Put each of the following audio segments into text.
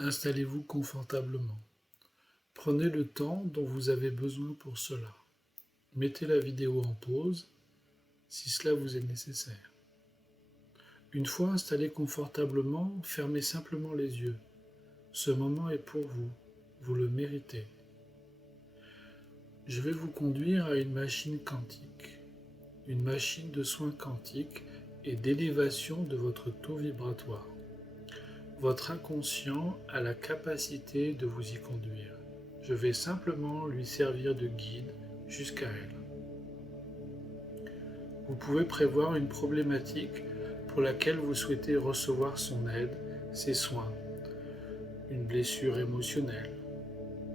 Installez-vous confortablement. Prenez le temps dont vous avez besoin pour cela. Mettez la vidéo en pause si cela vous est nécessaire. Une fois installé confortablement, fermez simplement les yeux. Ce moment est pour vous. Vous le méritez. Je vais vous conduire à une machine quantique, une machine de soins quantiques et d'élévation de votre taux vibratoire. Votre inconscient a la capacité de vous y conduire. Je vais simplement lui servir de guide jusqu'à elle. Vous pouvez prévoir une problématique pour laquelle vous souhaitez recevoir son aide, ses soins, une blessure émotionnelle,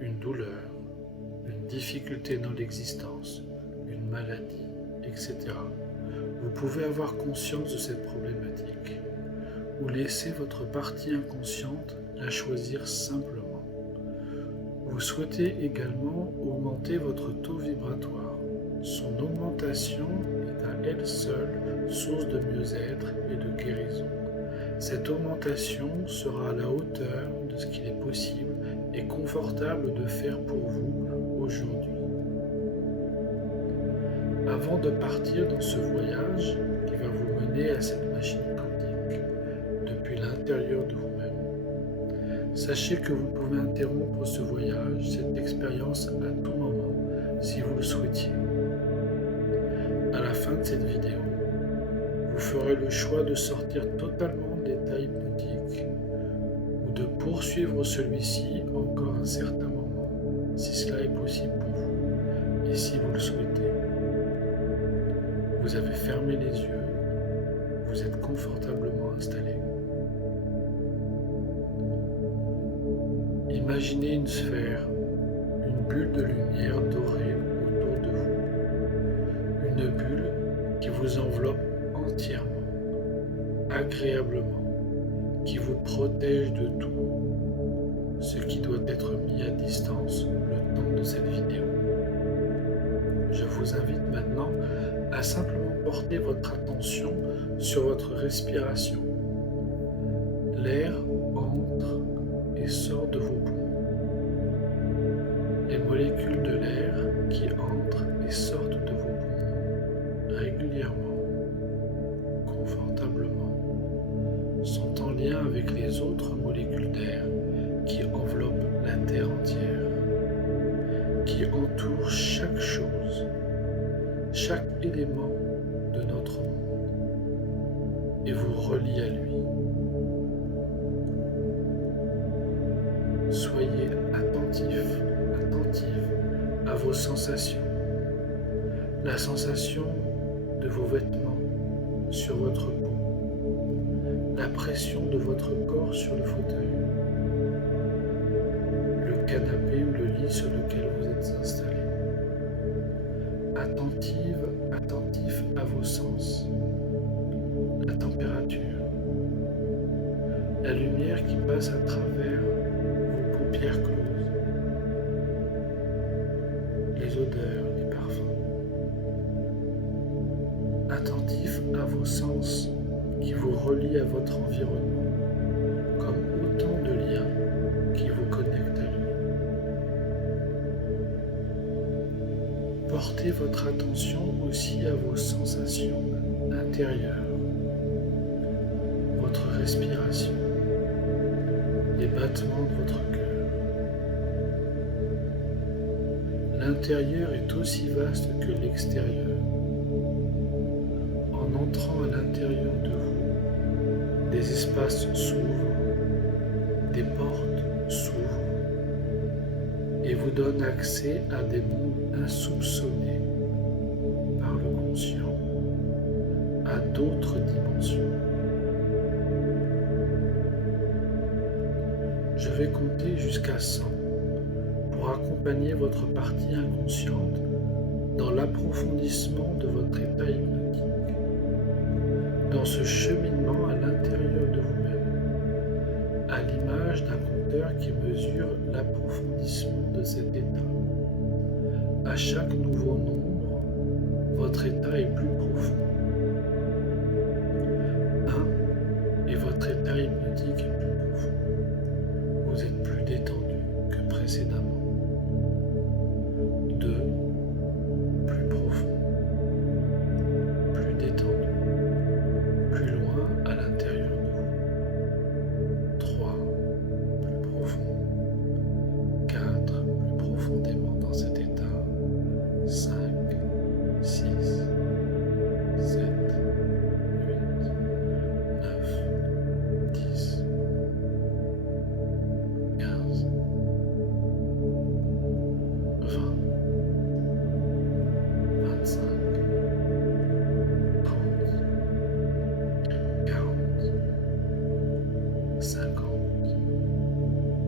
une douleur, une difficulté dans l'existence, une maladie, etc. Vous pouvez avoir conscience de cette problématique ou laisser votre partie inconsciente la choisir simplement. Vous souhaitez également augmenter votre taux vibratoire. Son augmentation est à elle seule source de mieux-être et de guérison. Cette augmentation sera à la hauteur de ce qu'il est possible et confortable de faire pour vous aujourd'hui. Avant de partir dans ce voyage qui va vous mener à cette machine quantique, depuis l'intérieur de vous-même, sachez que vous pouvez interrompre ce voyage, cette expérience à tout moment, si vous le souhaitiez. À la fin de cette vidéo, vous ferez le choix de sortir totalement de l'état hypnotique ou de poursuivre celui-ci encore un certain moment, si cela est possible pour vous et si vous le souhaitez. Vous avez fermé les yeux, vous êtes confortablement installé. Imaginez une sphère, une bulle de lumière dorée autour de vous. Une bulle qui vous enveloppe entièrement, agréablement, qui vous protège de tout, ce qui doit être mis à distance le temps de cette vidéo. Je vous invite maintenant à simplement porter votre attention sur votre respiration. L'air entre et sort de vos poumons. Les molécules de l'air qui entrent et sortent de vos poumons régulièrement, confortablement, sont en lien avec les autres molécules d'air qui enveloppent la Terre entière, qui entourent chaque chose, chaque élément de notre monde et vous relient à lui. Soyez attentif, attentive à vos sensations, la sensation de vos vêtements sur votre peau, la pression de votre corps sur le fauteuil, le canapé ou le lit sur lequel vous êtes installé. Attentive, attentif à vos sens, la température, la lumière qui passe à travers vos paupières closes, les odeurs, les parfums. Attentif à vos sens qui vous relient à votre environnement, comme autant de liens qui vous connectent à lui. Portez votre attention aussi à vos sensations intérieures, votre respiration, les battements de votre cœur. L'intérieur est aussi vaste que l'extérieur. En entrant à l'intérieur de vous, des espaces s'ouvrent, des portes s'ouvrent et vous donnent accès à des mondes insoupçonnés par le conscient, à d'autres dimensions. Je vais compter jusqu'à 100 pour accompagner votre partie inconsciente dans l'approfondissement de votre état hypnotique, dans ce cheminement à l'intérieur de vous-même, à l'image d'un compteur qui mesure l'approfondissement de cet état. À chaque nouveau nombre, votre état est plus profond. 1 et votre état hypnotique est plus profond. Vous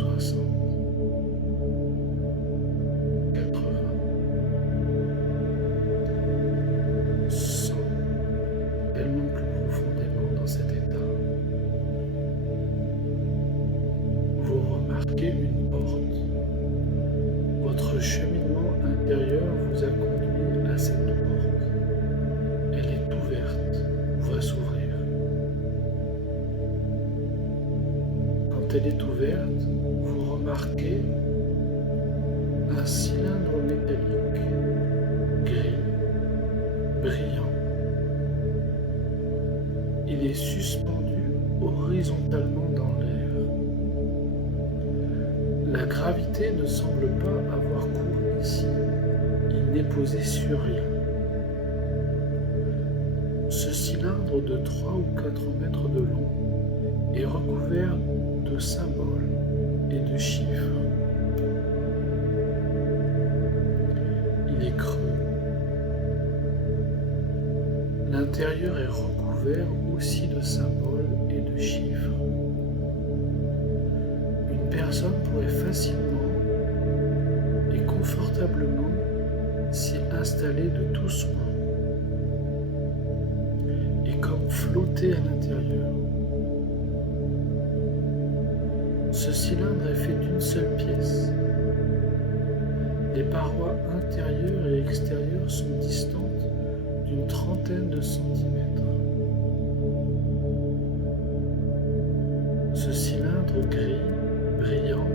60, 80, 100, tellement plus profondément dans cet état. Vous remarquez une porte. Votre cheminement intérieur vous a conduit à cette porte. Elle est ouverte ou va s'ouvrir. Quand elle est ouverte, vous remarquez un cylindre métallique, gris, brillant. Il est suspendu horizontalement dans l'air. La gravité ne semble pas avoir cours ici. Il n'est posé sur rien. Ce cylindre de 3 ou 4 mètres de long est recouvert de symboles et de chiffres. Il est creux. L'intérieur est recouvert aussi de symboles et de chiffres. Une personne pourrait facilement et confortablement s'y installer de tout soin et comme flotter à l'intérieur. Ce cylindre est fait d'une seule pièce. Les parois intérieures et extérieures sont distantes d'une trentaine de centimètres. Ce cylindre gris, brillant,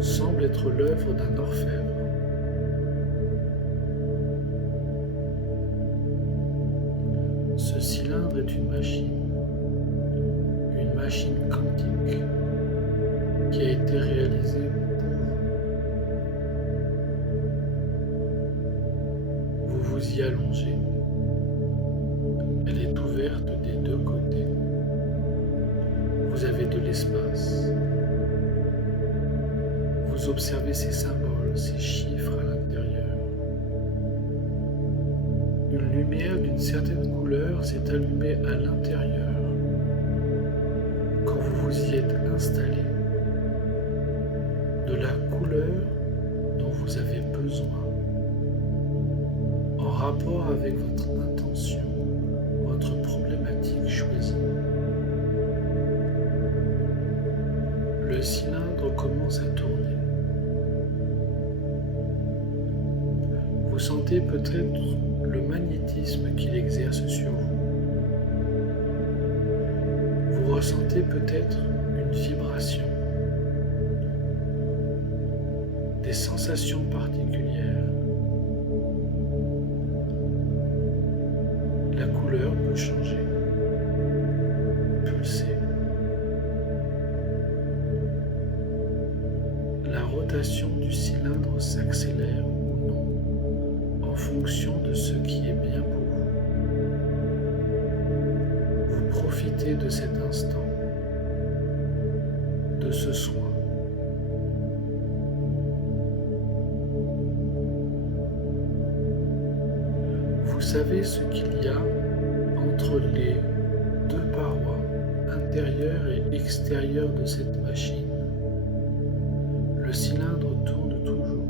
semble être l'œuvre d'un orfèvre. Ce cylindre est une machine quantique qui a été réalisée pour vous. Vous vous y allongez. Elle est ouverte des deux côtés. Vous avez de l'espace. Vous observez ces symboles, ces chiffres à l'intérieur. Une lumière d'une certaine couleur s'est allumée à l'intérieur quand vous vous y êtes installé. De la couleur dont vous avez besoin, en rapport avec votre intention, votre problématique choisie. Le cylindre commence à tourner. Vous sentez peut-être le magnétisme qu'il exerce sur vous. Vous ressentez peut-être une vibration, des sensations particulières. La couleur peut changer, pulser. La rotation du cylindre s'accélère ou non en fonction de ce qui est bien pour vous. Vous profitez de cet instant, de ce soin. Vous savez ce qu'il y a entre les deux parois intérieures et extérieures de cette machine. Le cylindre tourne toujours.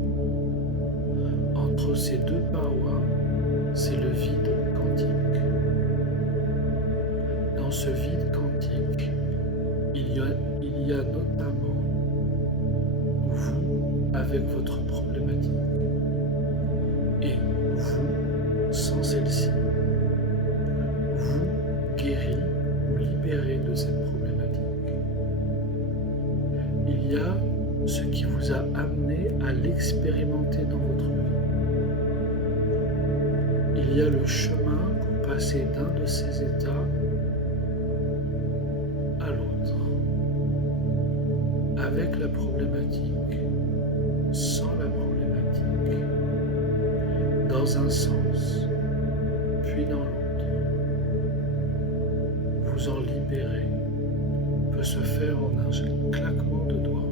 Entre ces deux parois, c'est le vide quantique. Dans ce vide quantique, il y a notamment vous avec votre problématique et vous sans celle-ci. Vous guéri ou libéré de cette problématique. Il y a ce qui vous a amené à l'expérimenter dans votre vie. Il y a le chemin pour passer d'un de ces états à l'autre, avec la problématique, sans la problématique, dans un sens, puis dans l'autre. Vous en libérer peut se faire en un claquement de doigts,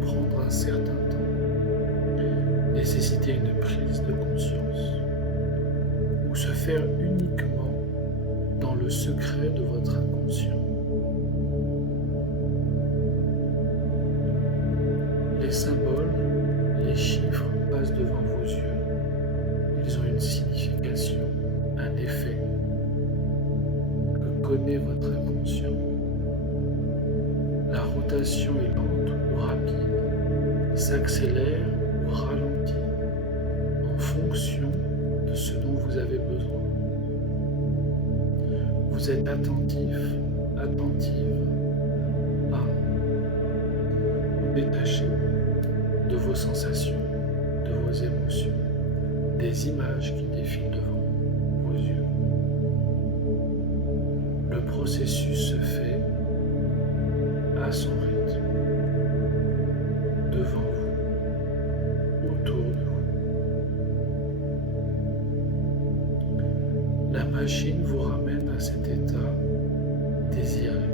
prendre un certain temps, nécessiter une prise de conscience, ou se faire uniquement dans le secret de votre inconscient. symboles, les chiffres passent devant vos yeux. Ils ont une signification, un effet que connaît votre inconscient. La rotation est lente ou rapide, s'accélère ou ralentit en fonction de ce dont vous avez besoin. Vous êtes attentif, attentive à vous détacher de vos sensations, de vos émotions, des images qui défilent devant vos yeux. Le processus se fait à son rythme, devant vous, autour de vous. La machine vous ramène à cet état désiré,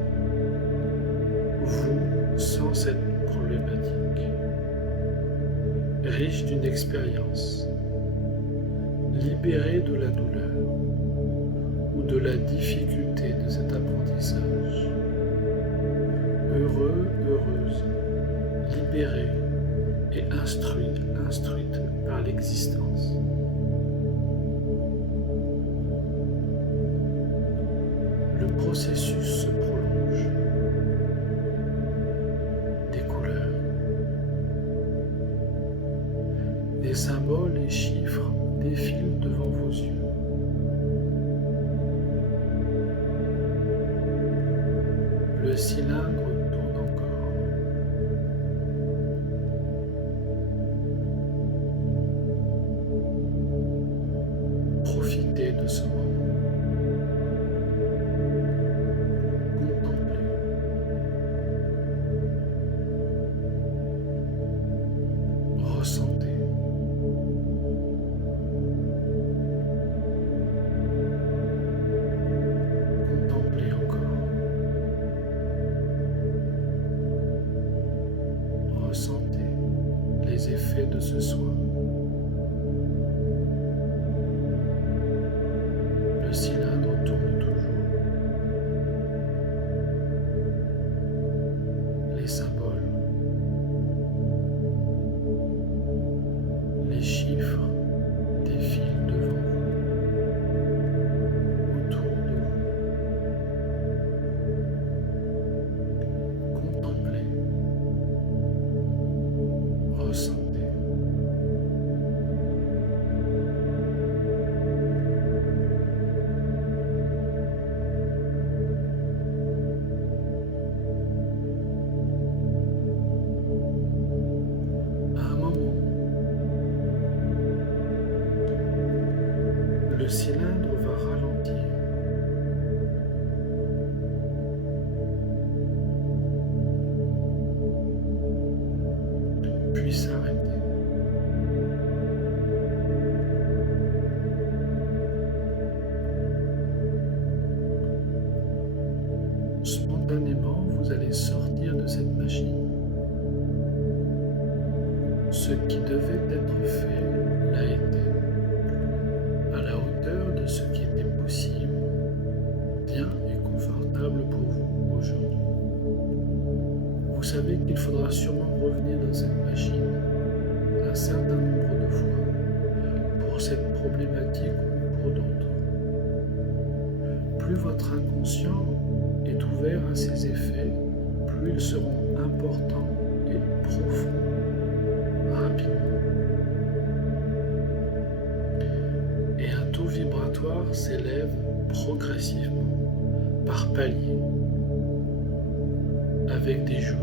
vous sans cette problématique, riche d'une expérience, libéré de la douleur ou de la difficulté de cet apprentissage, heureux, heureuse, libéré et instruite par l'existence. Le processus se prolonge. Des couleurs, des symboles et chiffres défilent devant vos yeux. Le cylindre tourne encore. Profitez de ce moment. Contemplez. Ressentez. Contemplez encore. Ressentez les effets de ce soin. Le cylindre tourne toujours. Les symboles, les chiffres défilent devant vous, autour de vous. Contemplez, ressentez. À un moment, le cylindre va ralentir. Puis s'arrêter. Spontanément, vous allez sortir de cette machine. Ce qui devait être fait l'a été, à la hauteur de ce qui était possible, bien et confortable pour vous aujourd'hui. Vous savez qu'il faudra sûrement revenir dans cette machine un certain nombre de fois pour cette problématique ou pour d'autres. Plus votre inconscient est ouvert à ces effets, plus ils seront importants et profonds, rapidement. Et un taux vibratoire s'élève progressivement, par paliers, avec des jours,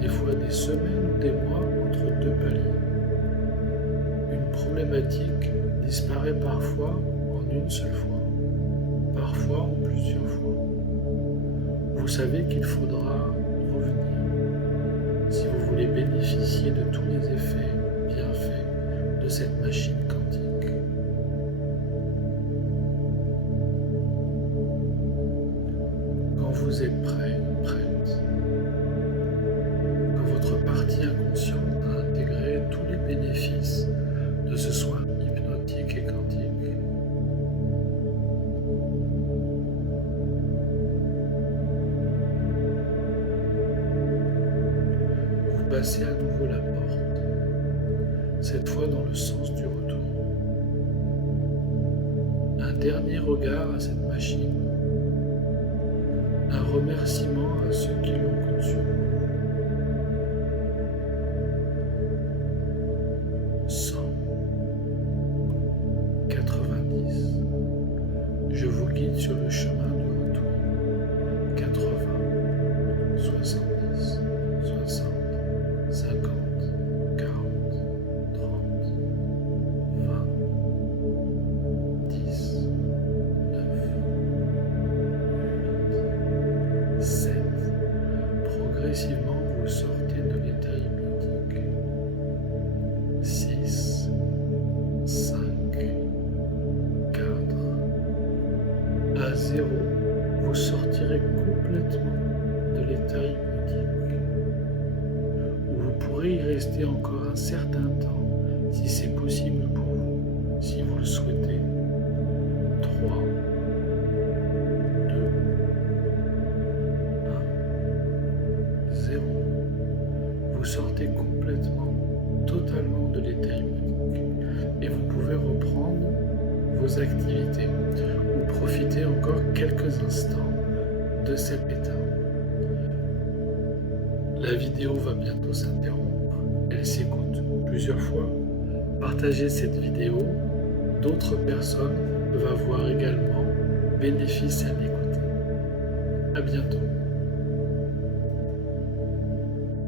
des fois des semaines ou des mois entre deux paliers. Une problématique disparaît parfois en une seule fois, parfois en plusieurs fois. Vous savez qu'il faudra revenir si vous voulez bénéficier de tous les effets bienfaits de cette machine quantique. Quand vous êtes prêt, prête, quand votre partie inconsciente a intégré tous les bénéfices de ce soin hypnotique et quantique, passez à nouveau la porte, cette fois dans le sens du retour. Un dernier regard à cette machine, un remerciement à ceux qui l'ont conçue. 100, 90. Je vous guide sur le chemin du retour. 80, 70, 60, 50, 40, 30, 20, 10, 9, 8, 7. Progressivement, vous sortez de l'état hypnotique. 6, 5, 4. À 0, vous sortirez complètement de l'état hypnotique, où vous pourrez y rester encore un certain temps, si c'est possible pour vous, si vous le souhaitez. 3, 2, 1, 0. Vous sortez complètement, totalement de l'état hypnotique, et vous pouvez reprendre vos activités ou profiter encore quelques instants de cet état. La vidéo va bientôt s'interrompre. Elle s'écoute plusieurs fois. Partagez cette vidéo. D'autres personnes peuvent avoir également bénéfice à l'écouter. À bientôt.